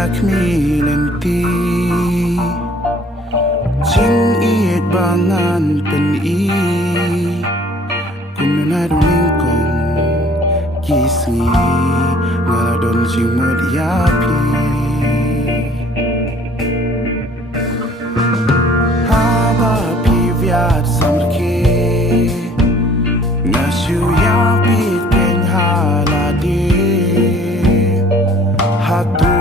ngak mi lenti Jing iet bangan pen i Kununadu lingkong Kisngi Ngaladon jing modiapi Haba pi viat samrke Nasyu yang pit pen halade Hatu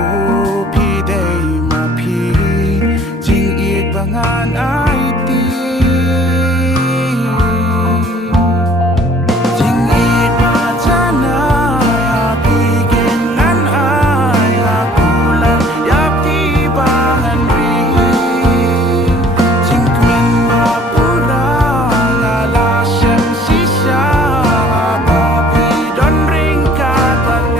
Bangan IT Jingit macana ya bikin ngan ay akulan ya tibangan ri Jingkmen mapura ngala syam sisa babi don ringkat bangan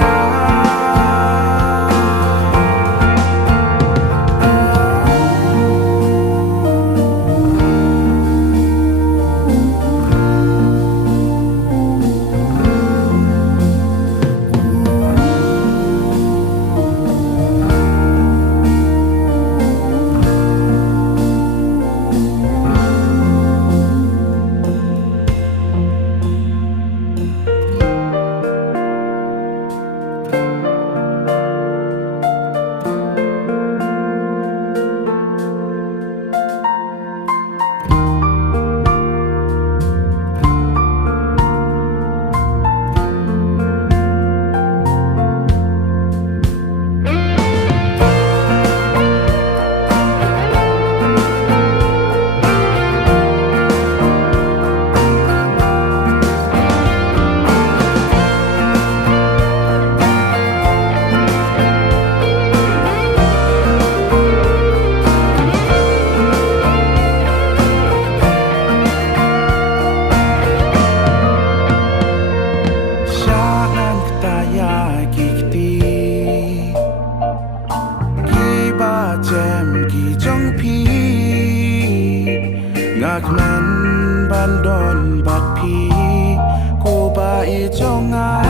Ngak men ban don bat pi Ko ba i chong ai